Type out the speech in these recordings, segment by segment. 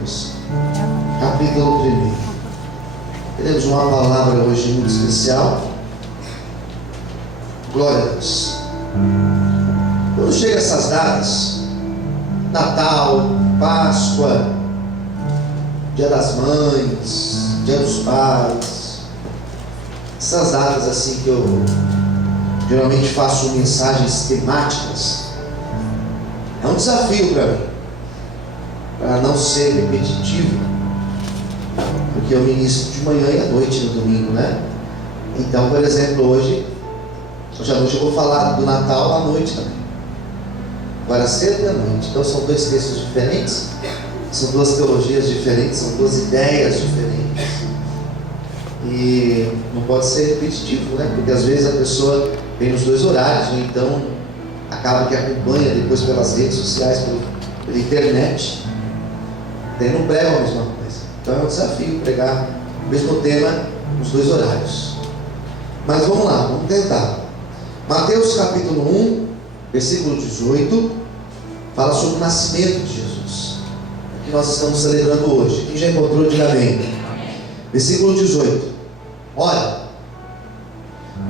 Mateus, capítulo 1. Teremos uma palavra hoje muito especial. Glória a Deus. Quando chega essas datas, Natal, Páscoa, Dia das Mães, Dia dos Pais, essas datas assim que eu geralmente faço mensagens temáticas, é um desafio para mim, para não ser repetitivo, porque eu ministro de manhã e à noite no domingo, né? Então, por exemplo, hoje à noite eu vou falar do Natal à noite também. Agora cedo e à noite. Então são dois textos diferentes, são duas teologias diferentes, são duas ideias diferentes. E não pode ser repetitivo, né? Porque às vezes a pessoa vem nos dois horários, ou então acaba que acompanha depois pelas redes sociais, pela internet. Daí não pregam a mesma coisa. Então é um desafio pregar o mesmo tema nos dois horários. Mas vamos lá, vamos tentar. Mateus capítulo 1, versículo 18, fala sobre o nascimento de Jesus, que nós estamos celebrando hoje. Quem já encontrou, diga amém. Versículo 18. Olha,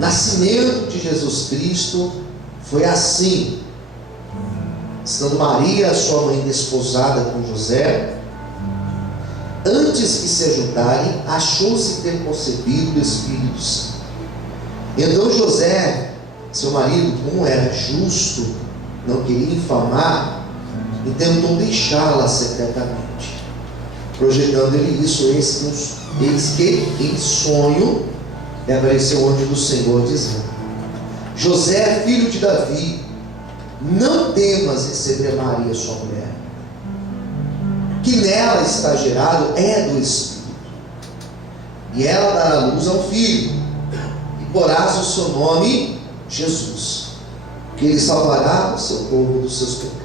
nascimento de Jesus Cristo foi assim: estando Maria, sua mãe, desposada com José, antes que se ajuntarem, achou-se ter concebido o Espírito Santo. Então José, seu marido, como era justo, não queria infamar, tentou deixá-la secretamente. Projetando ele isso, eis que em sonho lhe apareceu o anjo do Senhor, dizendo: José, filho de Davi, não temas receber Maria, sua mulher, que nela está gerado é do Espírito, e ela dará luz a um filho, e porás o seu nome Jesus, que ele salvará o seu povo dos seus pecados.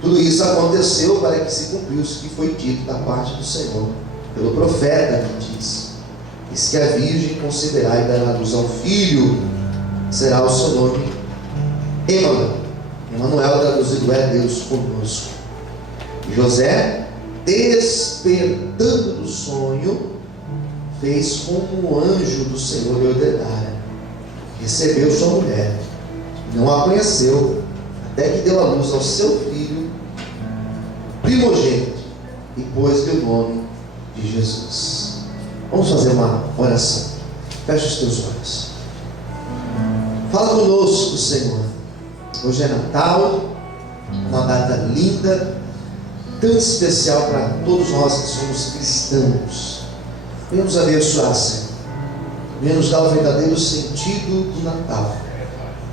Tudo isso aconteceu para que se cumprisse o que foi dito da parte do Senhor pelo profeta, que diz: eis que a virgem conceberá e dará luz ao filho, será o seu nome Emanuel. Emanuel traduzido é Deus conosco. E José, despertando do sonho, fez como o anjo do Senhor lhe ordenara. Recebeu sua mulher, não a conheceu, até que deu à luz ao seu filho primogênito, e pôs-lhe o nome de Jesus. Vamos fazer uma oração. Fecha os teus olhos. Fala conosco, Senhor. Hoje é Natal, uma data linda, tão especial para todos nós que somos cristãos. Venha nos abençoar, Senhor. Venha nos dar o verdadeiro sentido do Natal.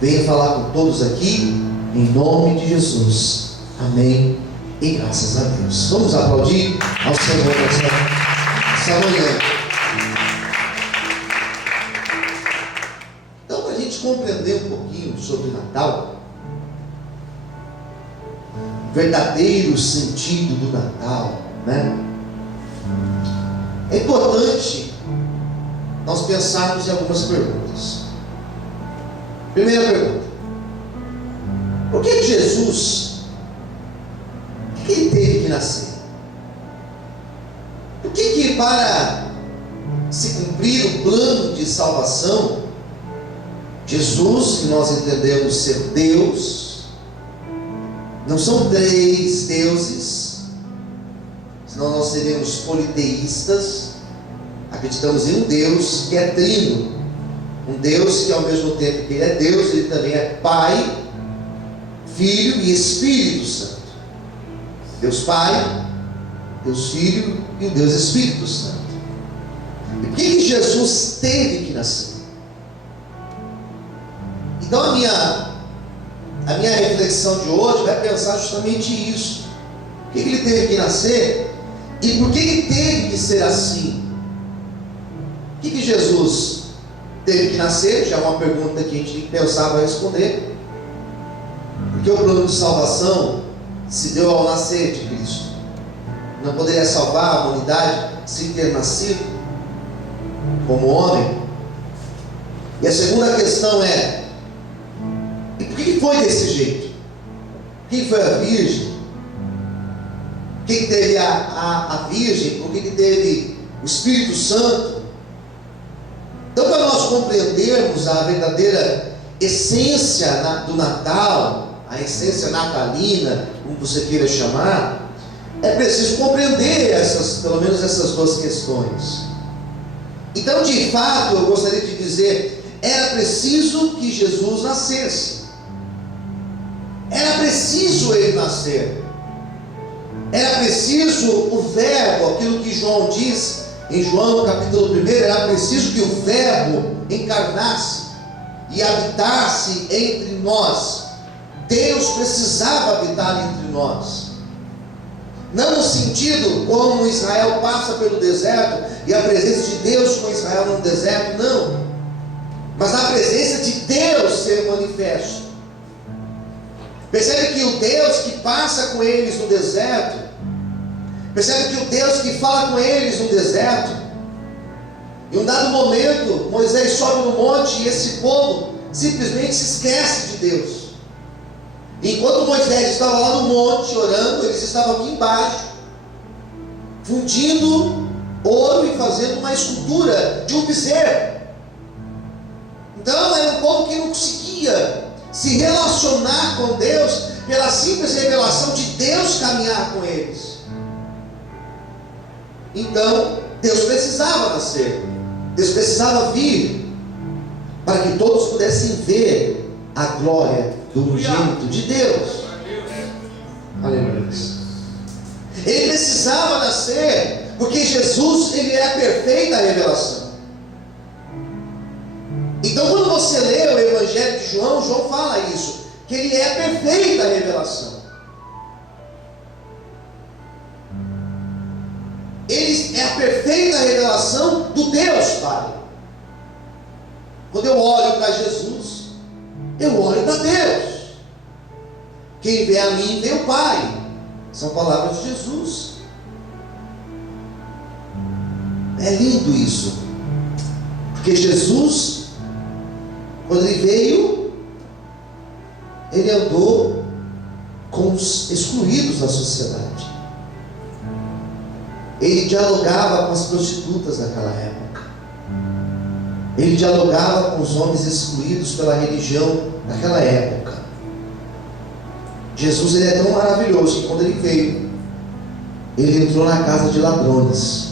Venha falar com todos aqui, em nome de Jesus. Amém e graças a Deus. Vamos aplaudir ao Senhor essa manhã. Então, para a gente compreender um pouquinho sobre Natal, o verdadeiro sentido do Natal, né? É importante nós pensarmos em algumas perguntas. Primeira pergunta: por que Jesus, ele teve que nascer? Por que para se cumprir o plano de salvação, Jesus, que nós entendemos ser Deus, não são três deuses, senão nós seríamos politeístas. Acreditamos em um Deus que é trino, um Deus que ao mesmo tempo que ele é Deus, ele também é Pai, Filho e Espírito Santo. Deus Pai, Deus Filho e o Deus Espírito Santo. E por que Jesus teve que nascer? Então a minha reflexão de hoje vai pensar justamente isso. Por que ele teve que nascer? E por que ele teve que ser assim? Por que Jesus teve que nascer? Já é uma pergunta que a gente tem que pensar para responder. Porque o plano de salvação se deu ao nascer de Cristo. Não poderia salvar a humanidade sem ter nascido como homem. E a segunda questão é: e por que foi desse jeito? Quem foi a virgem? que teve a Virgem? Por que teve o Espírito Santo? Então, para nós compreendermos a verdadeira essência do Natal, a essência natalina, como você queira chamar, é preciso compreender pelo menos essas duas questões. Então, de fato, eu gostaria de dizer, era preciso que Jesus nascesse. Era preciso ele nascer. Era preciso o verbo, aquilo que João diz em João capítulo 1, era preciso que o verbo encarnasse e habitasse entre nós. Deus precisava habitar entre nós. Não no sentido como Israel passa pelo deserto e a presença de Deus com Israel no deserto, não. Mas a presença de Deus ser manifesta. Percebe que o Deus que passa com eles no deserto, percebe que o Deus que fala com eles no deserto, em um dado momento, Moisés sobe no monte e esse povo simplesmente se esquece de Deus. Enquanto Moisés estava lá no monte orando, eles estavam aqui embaixo, fundindo ouro e fazendo uma escultura de um bezerro. Então era um povo que não conseguia se relacionar com Deus pela simples revelação de Deus caminhar com eles. Então Deus precisava nascer, Deus precisava vir, para que todos pudessem ver a glória do unigênito de Deus. Aleluia. Ele precisava nascer, porque Jesus, ele é a perfeita revelação. Então, quando você lê o Evangelho de João, João fala isso, que ele é a perfeita revelação. Ele é a perfeita revelação do Deus Pai. Quando eu olho para Jesus, eu olho para Deus. Quem vê a mim, vê o Pai. São palavras de Jesus. É lindo isso. Porque Jesus, quando ele veio, ele andou com os excluídos da sociedade. Ele dialogava com as prostitutas daquela época. Ele dialogava com os homens excluídos pela religião daquela época. Jesus, ele é tão maravilhoso que quando ele veio, ele entrou na casa de ladrões.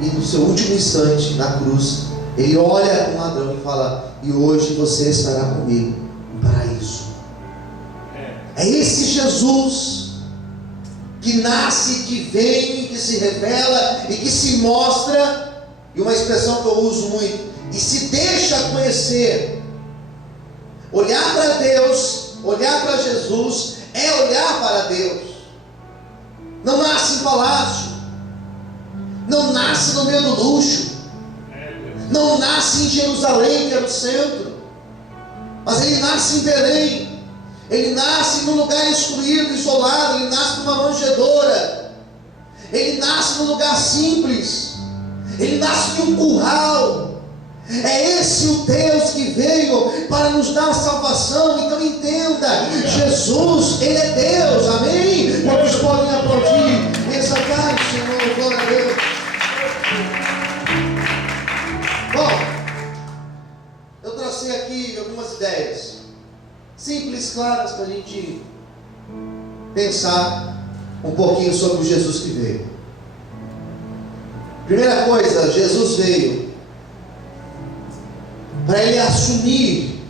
E no seu último instante na cruz, ele olha para um ladrão e fala: e hoje você estará comigo no paraíso. É esse Jesus que nasce, que vem, que se revela e que se mostra, e uma expressão que eu uso muito, e se deixa conhecer. Olhar para Deus, olhar para Jesus, é olhar para Deus. Não nasce em palácio, não nasce no meio do luxo, não nasce em Jerusalém, que era o centro, mas ele nasce em Belém. Ele nasce num lugar excluído, isolado. Ele nasce numa manjedoura. Ele nasce num lugar simples. Ele nasce em um curral. É esse o Deus que veio para nos dar salvação. Então entenda, Jesus, ele é Deus, amém? Quantos podem aplaudir? Exaltar o Senhor, glória a Deus. Bom, eu trouxe aqui algumas ideias simples, claras, para a gente pensar um pouquinho sobre o Jesus que veio. Primeira coisa, Jesus veio para ele assumir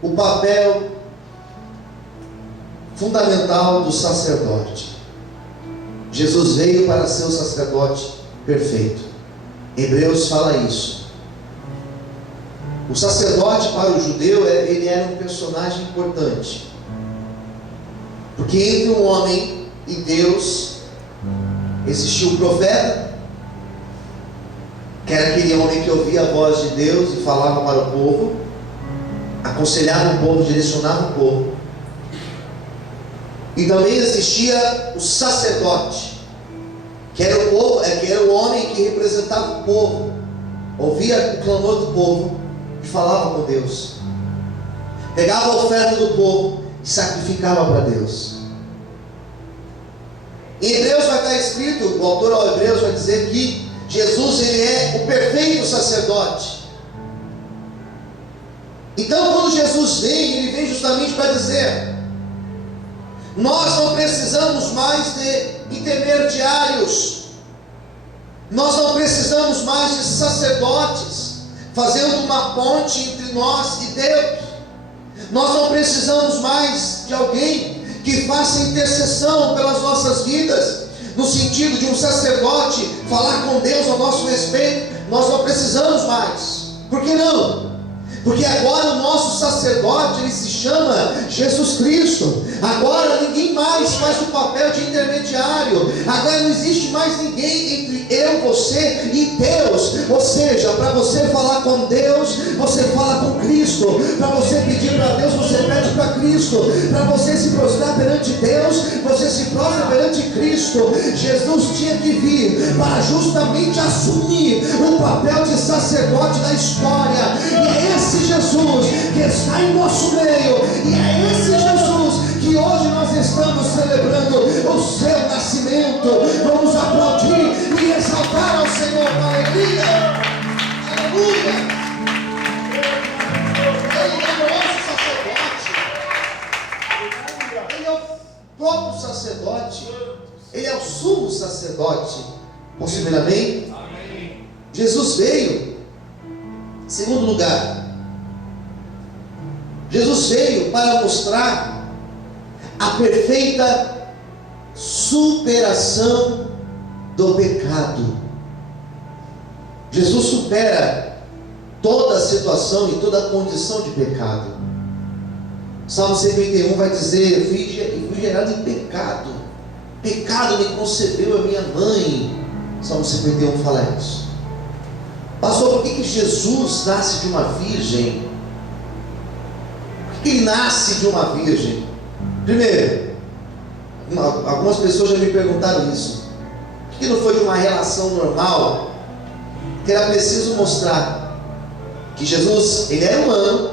o papel fundamental do sacerdote. Jesus veio para ser o sacerdote perfeito. Hebreus fala isso. O sacerdote para o judeu, ele era um personagem importante, porque entre um homem e Deus existia o profeta, que era aquele homem que ouvia a voz de Deus e falava para o povo, aconselhava o povo, direcionava o povo. E também existia o sacerdote, que era o povo, que era o homem que representava o povo, ouvia o clamor do povo e falava com Deus, pegava a oferta do povo e sacrificava para Deus. Em Hebreus vai estar escrito, o autor aos Hebreus vai dizer que Jesus, ele é o perfeito sacerdote. Então, quando Jesus vem, ele vem justamente para dizer: nós não precisamos mais de intermediários, nós não precisamos mais de sacerdotes fazendo uma ponte entre nós e Deus. Nós não precisamos mais de alguém que faça intercessão pelas nossas vidas, no sentido de um sacerdote falar com Deus a nosso respeito. Nós não precisamos mais. Por que não? Porque agora o nosso sacerdote, ele se chama Jesus Cristo. Agora ninguém mais faz o papel de intermediário. Agora não existe mais ninguém entre eu, você e Deus. Ou seja, para você falar com Deus, você fala com Cristo. Para você pedir para Deus, você pede para Cristo. Para você se prostrar perante Deus, você se prostra perante Cristo. Jesus tinha que vir para justamente assumir o papel de sacerdote da história. E é esse Jesus que está em nosso meio, e é esse Jesus que hoje nós estamos celebrando o seu nascimento. Vamos aplaudir e exaltar ao Senhor com alegria. Aleluia! Ele é o nosso sacerdote, ele é o próprio sacerdote, ele é o sumo sacerdote. Posso dizer amém? Amém. Jesus veio. Segundo lugar, Jesus veio para mostrar a perfeita superação do pecado. Jesus supera toda a situação e toda a condição de pecado. Salmo 51 vai dizer: fui gerado em pecado, pecado me concebeu a minha mãe. Salmo 51 fala isso. Pastor, por que Jesus nasce de uma virgem? Ele nasce de uma virgem. Primeiro, algumas pessoas já me perguntaram isso. Por que não foi de uma relação normal? Que era preciso mostrar que Jesus, ele era humano,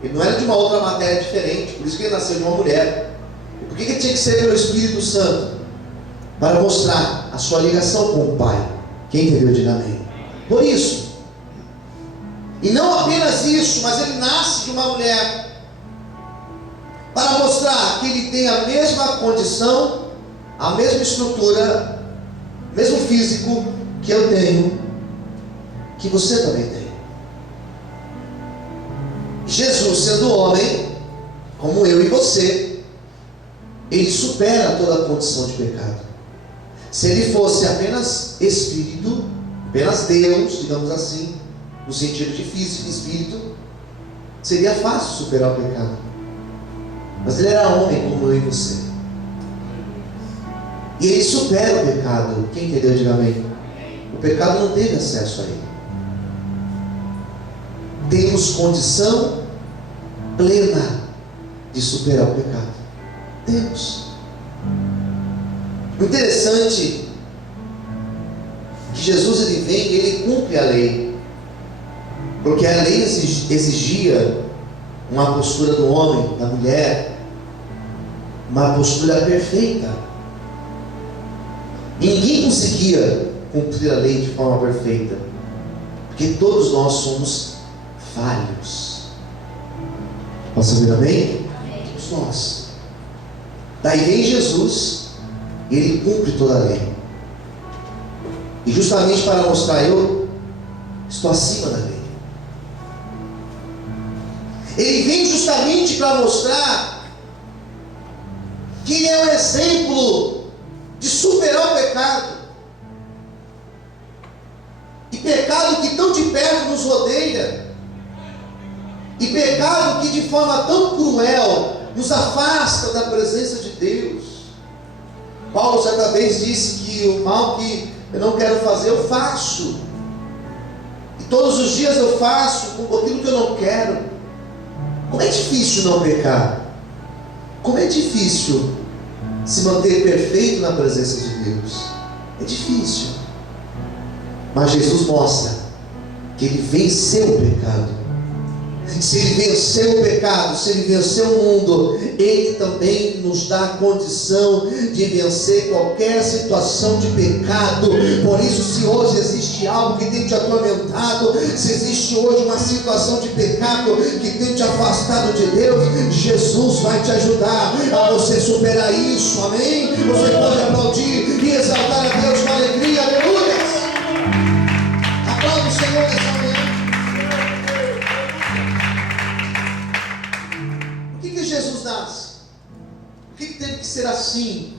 ele não era de uma outra matéria diferente, por isso que ele nasceu de uma mulher. E por que ele tinha que ser pelo Espírito Santo? Para mostrar a sua ligação com o Pai. Quem entendeu, diga amém. Por isso. E não apenas isso, mas ele nasce de uma mulher para mostrar que ele tem a mesma condição, a mesma estrutura, mesmo físico que eu tenho, que você também tem. Jesus, sendo homem, como eu e você, ele supera toda a condição de pecado. Se ele fosse apenas Espírito, apenas Deus, digamos assim, no sentido de físico e espírito, seria fácil superar o pecado. Mas ele era homem como eu e você, e ele supera o pecado. Quem entendeu, diga amém. O pecado não teve acesso a ele. Temos condição plena de superar o pecado. Temos. O interessante é que Jesus, ele vem e ele cumpre a lei. Porque a lei exigia uma postura do homem, da mulher, uma postura perfeita. E ninguém conseguia cumprir a lei de forma perfeita, porque todos nós somos falhos. Posso ouvir amém? Todos nós. Daí vem Jesus, e ele cumpre toda a lei. E justamente para mostrar: eu estou acima da lei. Ele vem justamente para mostrar que ele é um exemplo de superar o pecado. E pecado que tão de perto nos rodeia, e pecado que de forma tão cruel nos afasta da presença de Deus. Paulo certa vez disse que o mal que eu não quero fazer, eu faço. E todos os dias eu faço com aquilo que eu não quero. Como é difícil não pecar. Como é difícil se manter perfeito na presença de Deus. É difícil. Mas Jesus mostra que ele venceu o pecado. Se Ele venceu o pecado, se Ele venceu o mundo, Ele também nos dá a condição de vencer qualquer situação de pecado. Por isso, se hoje existe algo que tem te atormentado, se existe hoje uma situação de pecado que tem te afastado de Deus, Jesus vai te ajudar a você superar isso, amém? Você pode aplaudir e exaltar a Deus com alegria, aleluia! Aplauda o Senhor nessa manhã. Por que Jesus nasce? Por que teve que ser assim?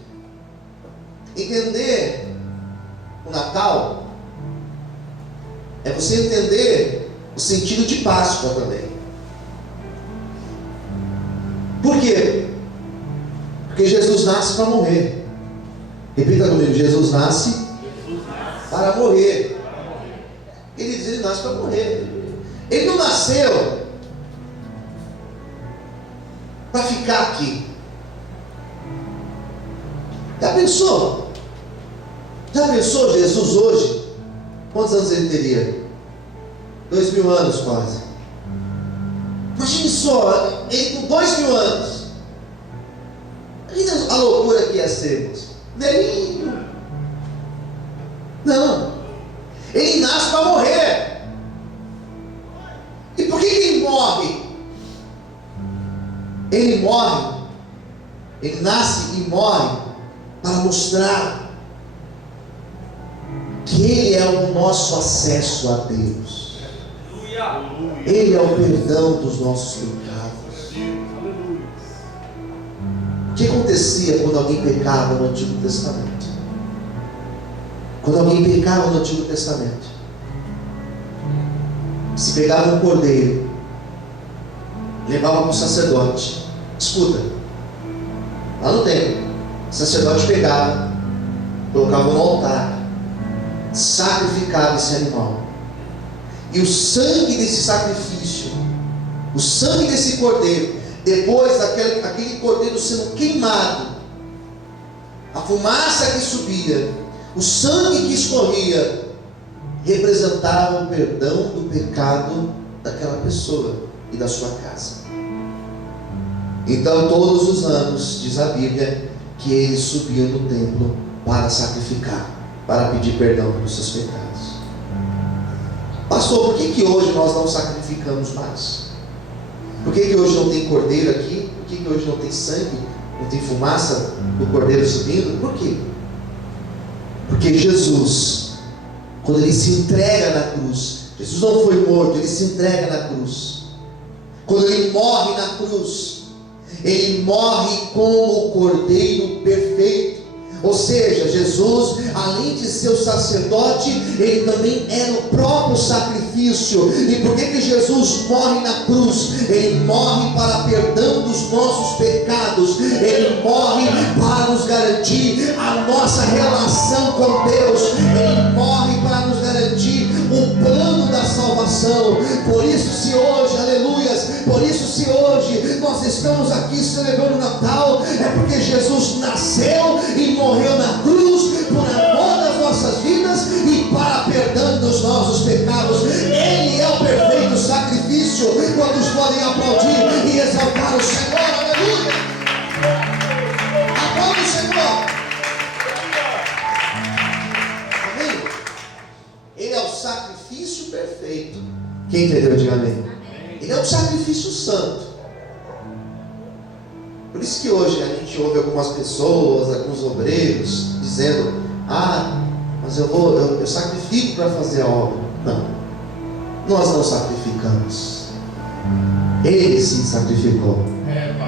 Entender o Natal é você entender o sentido de Páscoa também. Por quê? Porque Jesus nasce para morrer. Repita comigo: Jesus nasce para morrer. Ele diz: ele nasce para morrer. Ele não nasceu para ficar aqui. Já pensou? Já pensou Jesus hoje? Quantos anos ele teria? 2000 anos quase. Imagine só, ele com 2000 anos. Imagina a loucura que ia ser, velhinho. Não. Ele nasce para morrer. E por que ele morre? Ele morre. Ele nasce e morre para mostrar que Ele é o nosso acesso a Deus. Ele é o perdão dos nossos pecados. O que acontecia quando alguém pecava no Antigo Testamento? Quando alguém pecava no Antigo Testamento, se pegava um cordeiro, levava para o sacerdote. Escuta, lá no templo, o sacerdote pegava, colocava no altar, sacrificava esse animal, e o sangue desse sacrifício, o sangue desse cordeiro, depois daquele cordeiro sendo queimado, a fumaça que subia, o sangue que escorria, representava o perdão do pecado daquela pessoa e da sua casa. Então todos os anos, diz a Bíblia, que ele subia no templo para sacrificar, para pedir perdão pelos seus pecados. Pastor, por que hoje nós não sacrificamos mais? Por que hoje não tem cordeiro aqui? Por que hoje não tem sangue? Não tem fumaça do cordeiro subindo? Por quê? Porque Jesus, quando Ele se entrega na cruz, Jesus não foi morto, Ele se entrega na cruz. Quando Ele morre na cruz, Ele morre como o cordeiro perfeito. Ou seja, Jesus, além de ser o sacerdote, Ele também era o próprio sacrifício. E por que Jesus morre na cruz? Ele morre para perdão dos nossos pecados. Ele morre para nos garantir a nossa relação com Deus. Ele morre para nos garantir o plano da salvação. Por isso, se hoje, aleluias, por isso se hoje nós estamos aqui celebrando o Natal, é porque Jesus nasceu e morreu na cruz por amor das nossas vidas e para perdão dos nossos pecados. Ele é o perfeito sacrifício. Quantos podem aplaudir e exaltar o Senhor? Aleluia! Aplaude o Senhor. Amém? Ele é o sacrifício perfeito. Quem entendeu, diga amém. Ele é um sacrifício santo. Por isso que hoje a gente ouve algumas pessoas, alguns obreiros dizendo: ah, mas eu sacrifico para fazer a obra. Não, nós não sacrificamos. Ele sim sacrificou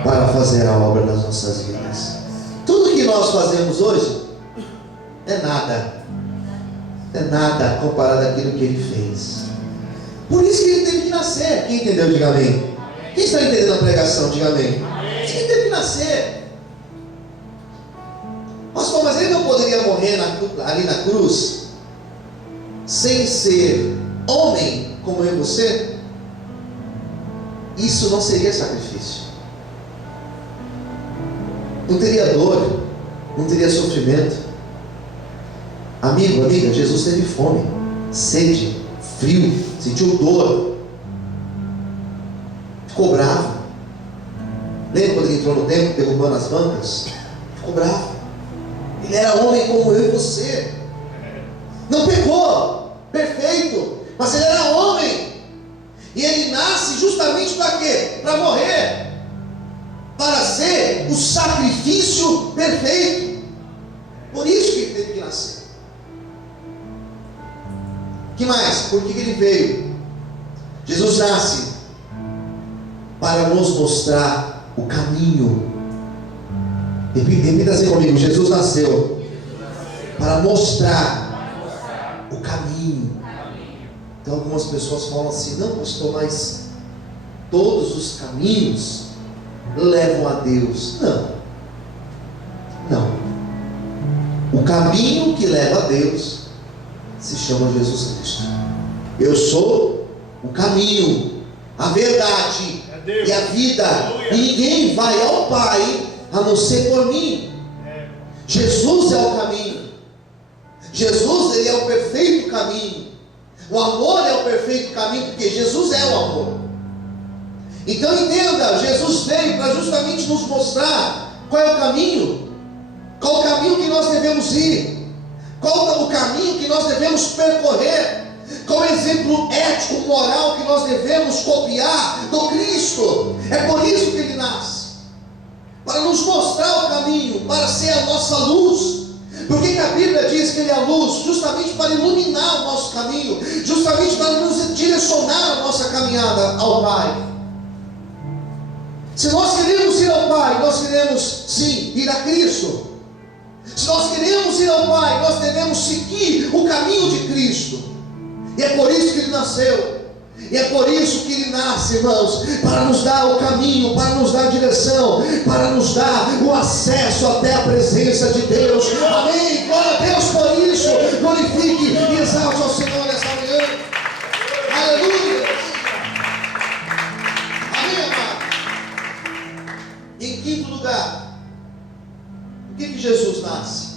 para fazer a obra nas nossas vidas. Tudo que nós fazemos hoje é nada comparado àquilo que Ele fez. Por isso que Ele teve que nascer. Quem entendeu, diga amém. Quem está entendendo a pregação, diga amém. Ele teve que nascer. Mas Ele não poderia morrer ali na cruz sem ser homem como eu e você? Isso não seria sacrifício. Não teria dor, não teria sofrimento. Amigo, amiga, Jesus teve fome, sede, frio, sentiu dor. ficou bravo. Lembra quando ele entrou no templo derrubando as bancas? Ficou bravo. Ele era homem como eu e você. Não pecou, perfeito, mas ele era homem. E ele nasce justamente para quê? Para morrer, para ser o sacrifício perfeito. Por isso que ele teve que nascer. Que mais? Por que ele veio? Jesus nasce para nos mostrar o caminho. Repita assim comigo: Jesus nasceu para mostrar o caminho. Então algumas pessoas falam assim: não, pastor, mas todos os caminhos levam a Deus. Não. O caminho que leva a Deus se chama Jesus Cristo. Eu sou o caminho, a verdade e a vida. E ninguém vai ao Pai a não ser por mim. Jesus é o caminho. Jesus, ele é o perfeito caminho. O amor é o perfeito caminho, porque Jesus é o amor. Então entenda, Jesus veio para justamente nos mostrar qual é o caminho, qual o caminho que nós devemos ir, qual o caminho que nós devemos percorrer, qual o exemplo ético, moral que nós devemos copiar do Cristo. É por isso que ele nasce, para nos mostrar o caminho, para ser a nossa luz. Por que a Bíblia diz que ele é a luz? Justamente para iluminar o nosso caminho, justamente para nos direcionar a nossa caminhada ao Pai. Se nós queremos ir ao Pai, nós queremos sim ir a Cristo. Se nós queremos ir ao Pai, nós devemos seguir o caminho de Cristo. E é por isso que ele nasceu. E é por isso que ele nasce, irmãos, para nos dar o caminho, para nos dar a direção, para nos dar o acesso até a presença de Deus. Amém. Glória a Deus por isso. Glorifique e exalte ao Senhor nessa manhã. Aleluia. Amém, amado. Em quinto lugar, por que Jesus nasce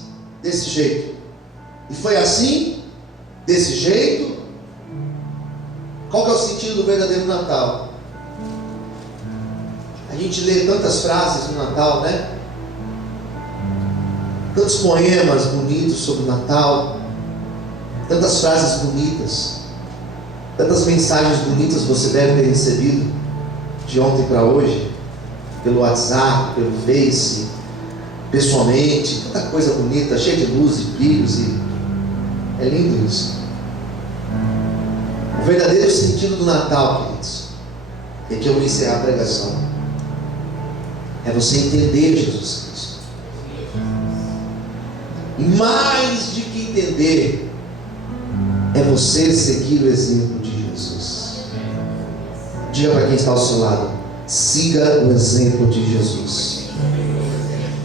desse jeito? E foi assim, desse jeito. Qual que é o sentido do verdadeiro Natal? A gente lê tantas frases no Natal, né? Tantos poemas bonitos sobre o Natal, tantas frases bonitas, tantas mensagens bonitas você deve ter recebido de ontem para hoje, pelo WhatsApp, pelo Face, pessoalmente, tanta coisa bonita, cheia de luz e brilhos, e é lindo isso. O verdadeiro sentido do Natal, queridos, é que eu vou encerrar a pregação, é você entender Jesus Cristo. E mais de que entender, é você seguir o exemplo de Jesus. Diga para quem está ao seu lado: siga o exemplo de Jesus.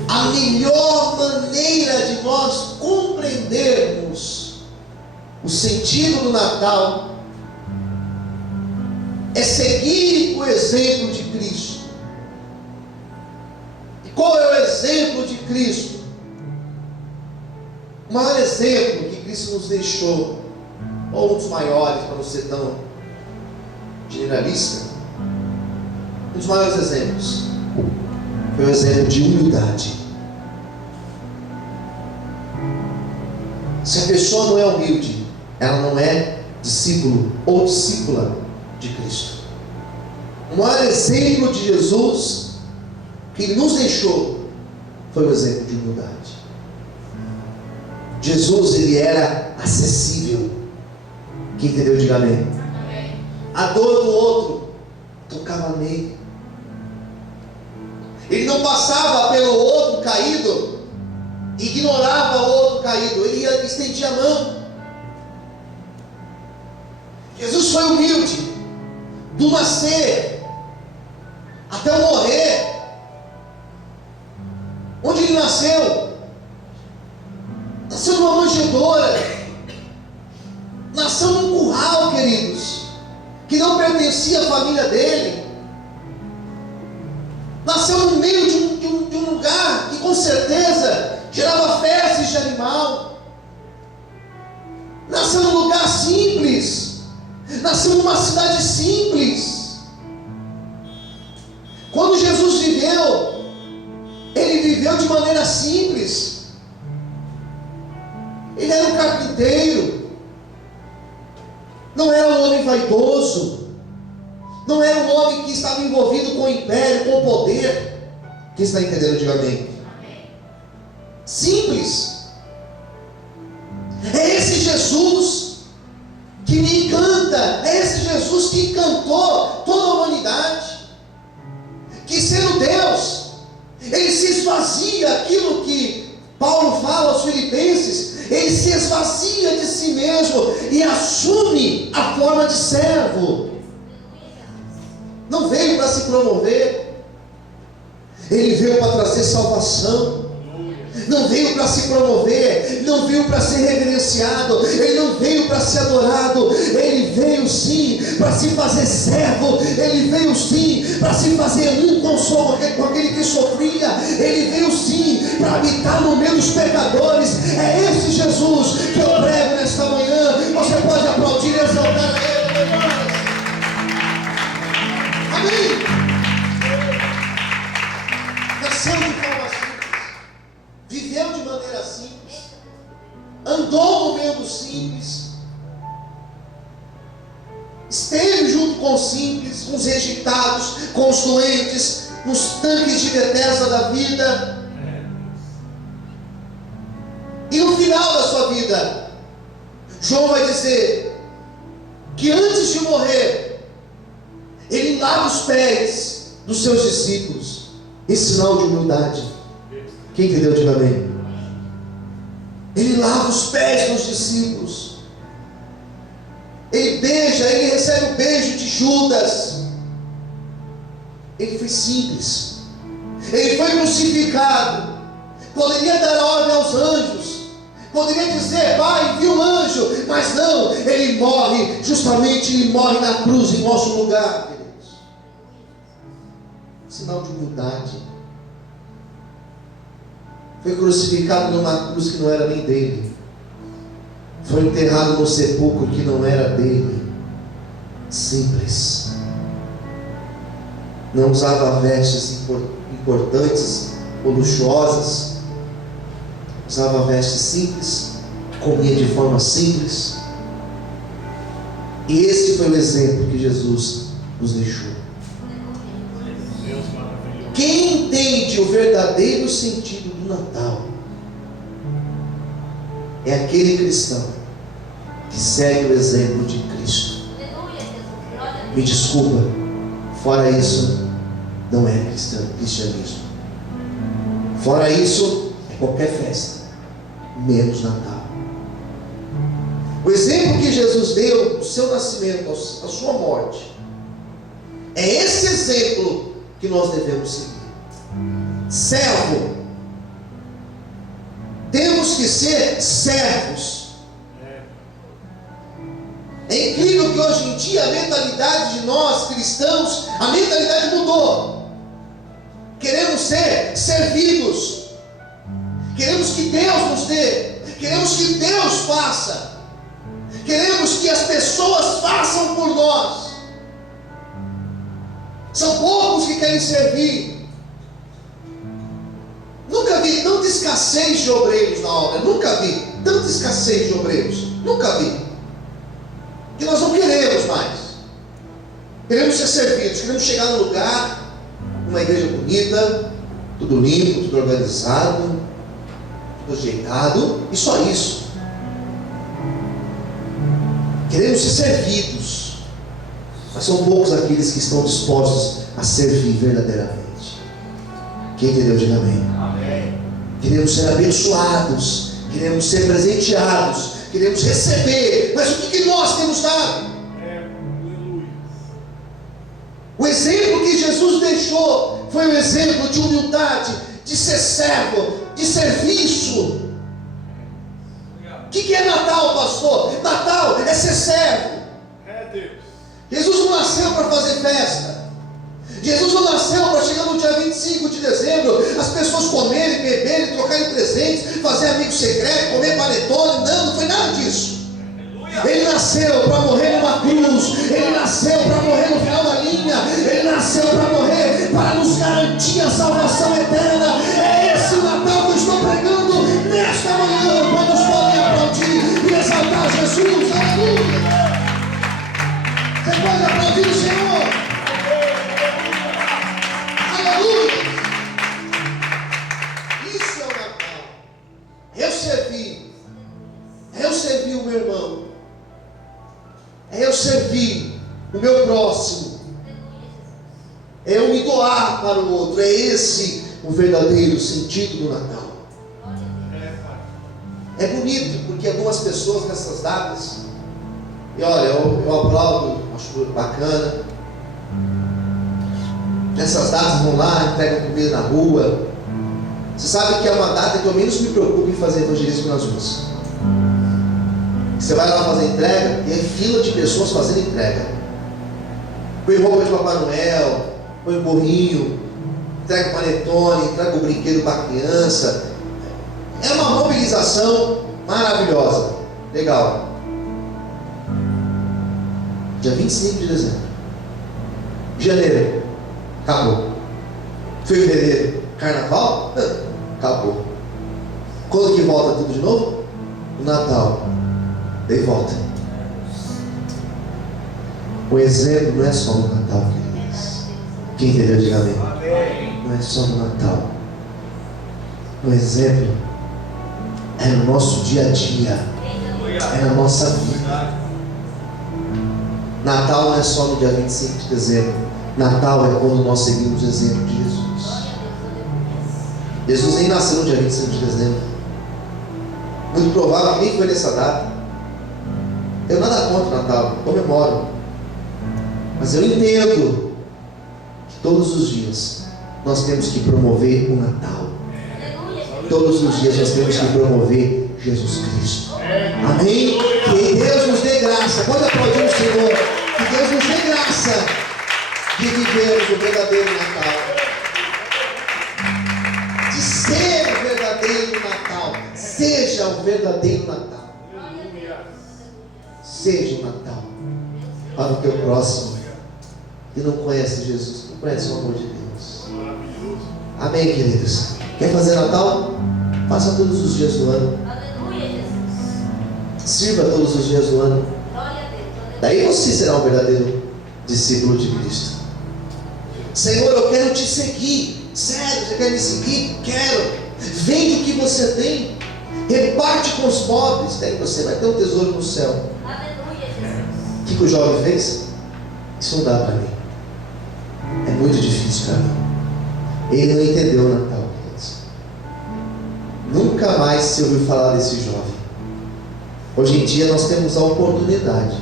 A melhor maneira de nós compreendermos o sentido do Natal é seguir o exemplo de Cristo. E qual é o exemplo de Cristo? O maior exemplo que Cristo nos deixou, ou um dos maiores, para não ser tão generalista, um dos maiores exemplos foi o exemplo de humildade. Se a pessoa não é humilde, ela não é discípulo ou discípula de Cristo. O maior exemplo de Jesus que ele nos deixou foi o exemplo de humildade. Jesus, ele era acessível. Quem entendeu, diga amém. A dor do outro tocava nele. Ele não passava pelo outro caído, ignorava o outro caído, ele estendia a mão. Jesus foi humilde do nascer até o morrer. Onde ele nasceu? Nasceu numa manjedoura, nasceu num curral, queridos, que não pertencia à família dele. Nasceu no meio de um lugar que com certeza gerava fezes de animal. Nasceu num lugar simples, nasceu numa cidade simples. Quando Jesus viveu, ele viveu de maneira simples. Ele era um carpinteiro, não era um homem vaidoso, não era um homem que estava envolvido com o império, com o poder. Quem está entendendo, diga amém. Simples. É esse Jesus que me encanta, é esse Jesus que encantou toda a humanidade, que sendo Deus, ele se esvazia, aquilo que Paulo fala aos Filipenses, ele se esvazia de si mesmo e assume a forma de servo. Não veio para se promover, ele veio para trazer salvação. Não veio para se promover, não veio para ser reverenciado, ele não veio para ser adorado, ele veio sim para se fazer servo, ele veio sim para se fazer um com aquele que sofria, ele veio sim para habitar no meio dos pecadores. É esse Jesus que eu prego nesta manhã. Você pode aplaudir e exaltar a ele. Amém. Nasceu de forma simples, viveu de maneira simples, andou no meio do simples, esteve junto com os simples, com os rejeitados, com os doentes, nos tanques de Betesda da vida. E no final da sua vida, João vai dizer que antes de morrer, ele lava os pés dos seus discípulos, em sinal de humildade. Quem entendeu, diga amém. Ele lava os pés dos discípulos, ele beija, ele recebe o beijo de Judas. Ele foi simples, ele foi crucificado, poderia dar ordem aos anjos, poderia dizer: Pai, envia um anjo, mas não, ele morre, justamente ele morre na cruz em nosso lugar, queridos. Sinal de humildade. Foi crucificado numa cruz que não era nem dele, foi enterrado no sepulcro que não era dele. Simples. Não usava vestes importantes ou luxuosas, usava vestes simples, comia de forma simples. E esse foi o exemplo que Jesus nos deixou. Quem entende o verdadeiro sentido do Natal é aquele cristão que segue o exemplo de Cristo. Me desculpa, fora isso não é cristianismo. Fora isso é qualquer festa, menos Natal. O exemplo que Jesus deu do seu nascimento, a sua morte, é esse exemplo que nós devemos seguir. Servo. Temos que ser servos. É incrível que hoje em dia a mentalidade de nós cristãos, a mentalidade mudou. Queremos ser servidos, queremos que Deus nos dê, queremos que Deus faça, queremos que as pessoas façam por nós. São poucos que querem servir. Nunca vi tanta escassez de obreiros na obra, nunca vi tanta escassez de obreiros, nunca vi. Que nós não queremos mais, queremos ser servidos, queremos chegar no lugar, uma igreja bonita, tudo limpo, tudo organizado, tudo ajeitado, e só isso. Queremos ser servidos, mas são poucos aqueles que estão dispostos a servir verdadeiramente. Quem entendeu, diga amém. Amém. Queremos ser abençoados, queremos ser presenteados, queremos receber, mas o que nós temos dado? O exemplo que Jesus deixou foi um exemplo de humildade, de ser servo, de serviço. O que é Natal, pastor? Natal é ser servo. Jesus não nasceu para fazer festa. Jesus não nasceu para chegar no dia 25 de dezembro, as pessoas comerem, beberem, trocarem presentes, fazer amigo secreto, comer panetone. Não foi nada disso. Ele nasceu para morrer numa cruz, ele nasceu para morrer no final da linha, ele nasceu para morrer para nos garantir a salvação eterna. É esse o Natal que eu estou pregando nesta manhã. Quantos podem aplaudir e exaltar Jesus? Aleluia! Você pode aplaudir o Senhor? Aleluia! Isso é o Natal. Eu servi o meu irmão, eu servi o meu próximo, eu me doar para o outro. É esse o verdadeiro sentido do Natal. É bonito, porque algumas pessoas nessas datas, e olha, eu aplaudo, acho bacana, nessas datas vão lá, entregam comida na rua. Você sabe que é uma data que eu menos me preocupo em fazer evangelismo nas ruas. Você vai lá fazer entrega e é fila de pessoas fazendo entrega. Põe roupa de Papai Noel, põe gorrinho, entrega o panetone, entrega o brinquedo para a criança. É uma mobilização maravilhosa. Legal. Dia 25 de dezembro. Janeiro. Acabou. Fevereiro. Carnaval? Acabou. Quando que volta tudo de novo? O Natal. Daí volta. O exemplo não é só no Natal, queridos. Quem entendeu, diga amém. Não é só no Natal. O exemplo é no nosso dia a dia, é na nossa vida. Natal não é só no dia 25 de dezembro. Natal é quando nós seguimos o exemplo de Jesus. Jesus nem nasceu no dia 25 de dezembro. Muito provável que nem foi nessa data. Eu nada contra o Natal, comemoro. Mas eu entendo que todos os dias nós temos que promover o Natal. Todos os dias nós temos que promover Jesus Cristo. Amém? Que Deus nos dê graça. Pode aplaudir o Senhor. Que Deus nos dê graça de vivermos o verdadeiro Natal. De ser o verdadeiro Natal. Seja o verdadeiro Natal. Seja o Natal para o teu próximo que não conhece Jesus, não conhece o amor de Deus. Amém, queridos? Quer fazer Natal? Faça todos os dias do ano. Sirva todos os dias do ano. Daí você será um verdadeiro discípulo de Cristo. Senhor, eu quero te seguir. Sério, você quer me seguir? Quero. Vende o que você tem. Reparte com os pobres. Daí você vai ter um tesouro no céu. O que o jovem fez? Isso não dá para mim. É muito difícil para mim. Ele não entendeu o Natal, queridos. Nunca mais se ouviu falar desse jovem. Hoje em dia nós temos a oportunidade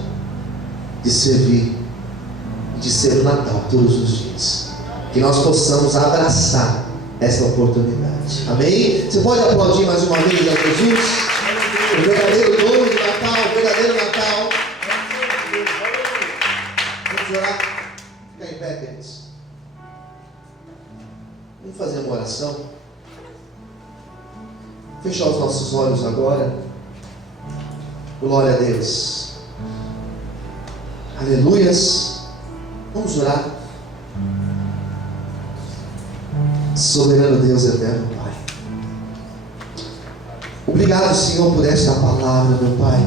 de servir e de ser o Natal todos os dias. Que nós possamos abraçar essa oportunidade. Amém? Você pode aplaudir mais uma vez a Jesus? O verdadeiro dono do Natal, o verdadeiro Natal. Vamos orar? Ficar em pé, queridos. Vamos fazer uma oração. Fechar os nossos olhos agora. Glória a Deus. Aleluias. Vamos orar. Soberano Deus eterno, Pai. Obrigado, Senhor, por esta palavra, meu Pai.